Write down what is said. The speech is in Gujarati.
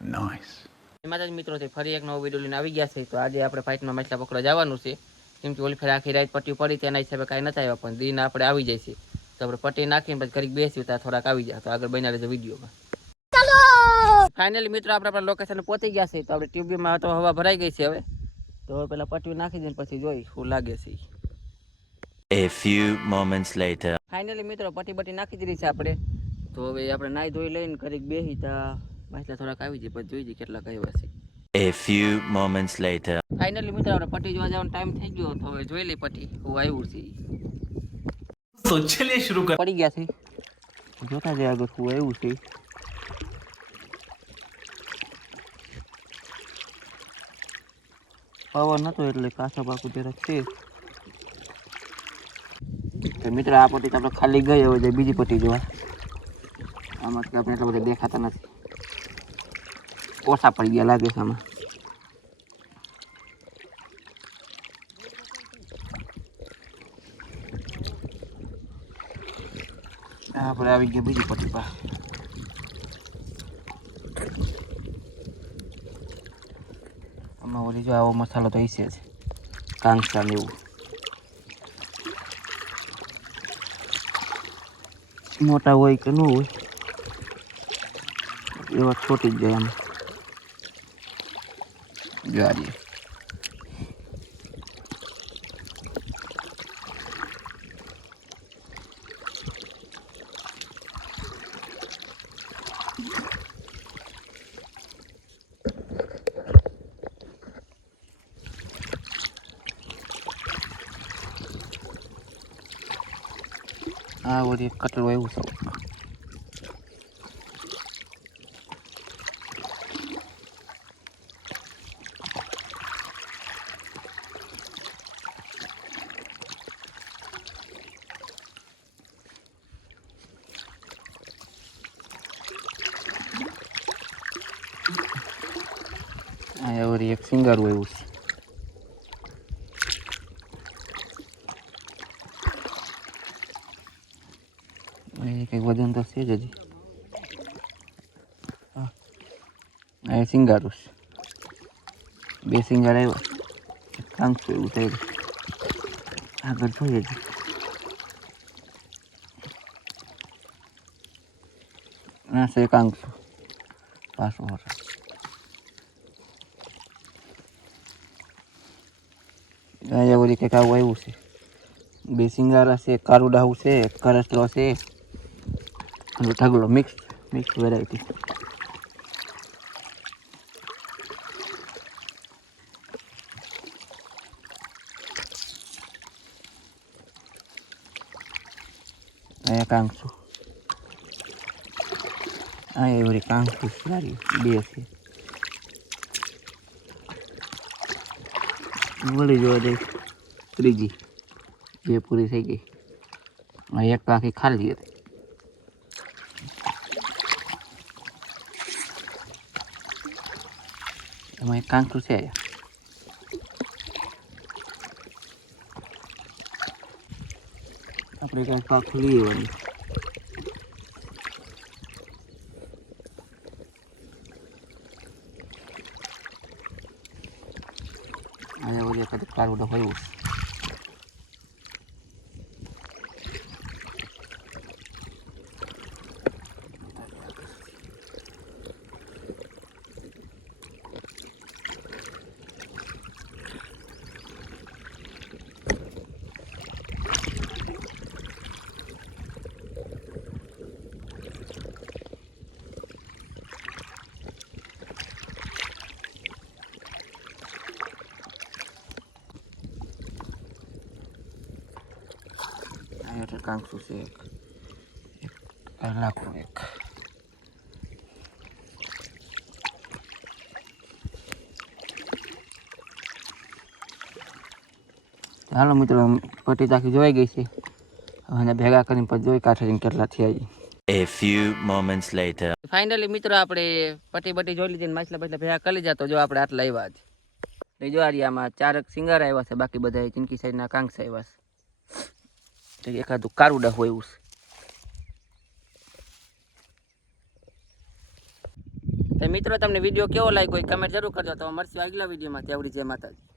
નાઈસ. એમાં જ મિત્રો છે ફરી એક નવો વિડીયો લઈને આવી ગયા છે. તો આજે આપણે ફાઇટમાં માછલા પકડવા જવાનું છે. કેમ કે ઓલી ફેર આખી રાત પટ્ટી પડી તેના હિસાબે કાંઈ નથી આવ્યા, પણ દિન આપણે આવી જાય છે. તો આપણે પટ્ટી નાખીને પછી ઘડીક બેસ્યું ત્યાં થોડાક આવી જાય. તો આગળ બન્યા રહેજો વિડીયોમાં. ફાઇનલી મિત્રો આપણે આપણા લોકેશન પહોંચી ગયા છે. તો આપણે ટ્યુબમાં તો હવા ભરાઈ ગઈ છે હવે. તો હવે પેલા પટ્ટી નાખી દઈને પછી જોઈ શું લાગે છે. A few moments later. Finally મિત્રો પટ્ટી નાખી દીધી છે આપણે. તો હવે આપણે નાઈ ધોઈ લઈને ઘડીક બેસી ત્યાં માછલા થોડાક આવી જાય પછી જોઈ જઈએ કેટલાક આવ્યા છે. A few moments later. Finally મિત્રો આપણે પટ્ટી જોવા જવાનો ટાઈમ થઈ ગયો. તો હવે જોઈ લઈ પટ્ટી હું આવ્યું છે. તો ચલિए शुरू कर. પડી ગયા છે જોતા જાય આગળ હું આવ્યું છે. પવન નતો એટલે કાચા પાકું જરાક છે. તો મિત્ર આ પટ્ટી તો આપણે ખાલી ગઈ, હવે બીજી પટ્ટી જોવા. આમાં તો આપણે એટલા બધા દેખાતા નથી, ઓછા પડી ગયા લાગે છે આમાં. આપણે આવી ગયા બીજી પટ્ટી પર. આમાં ઓલી જો આવો મસાલો તો હશે જ, કાંસા ને એવું. મોટા હોય કે ન હોય એવા છોટી જ જાય આમાં. જાડીએ આ ઓલી કટલું એવું છે. આ ઓલી એક સિંગારું એવું છે. કંઈક વજન તો છે જ હજી. હા એ સિંગારું છે. બે સિંગાર આવ્યા, કાંકશું એવું થયું. આગળ જોઈએ જ ના છે કાંકશું પાછું હોશે. અહીંયા બધી કંઈક આવું આવ્યું છે. બે સિંગારા છે, કારુડાવું છે, કરસલો છે અને ઢગલો મિક્સ વેરાયટી. અહીંયા કાંકશું, અહીંયા બધી કાંકશું સારી બે છે. મળી જોવા જઈ ત્રીજી બે પૂરી થઈ ગઈ. એક તો આખી ખાલી હતી. એમાં એક કાંકરું છે. આપણે કાંઈક પાકું લઈ આવવાનું. અહીંયા ઓલી એકાદ કારુડો હોય. અહીંયા કાંકરું છે એક લાકડું એક. હાલો મિત્રો પટ્ટી તાકી જોઈ ગઈ છે. અને ભેગા કરીને પછી જોઈ કાઠીને કેટલા થયા. A few moments later. Finally મિત્રો આપણે પટ્ટી જોઈ લીધી, માછલા ભેગા કરી લીધા. તો જો આપણે આટલા આવ્યા જ જો આમાં 4 સિંગાર આવ્યા છે, બાકી બધા ચીનકી સાઈડના કાંકસ આવ્યા છે. એકાદું કારુડા હોય એવું છે. તો તો મિત્રો તમને વિડીયો કેવો લાગ્યો એ કમેન્ટ જરૂર કરજો. તો મળશું આગલા વિડીયોમાં. ત્યાં જય માતાજી.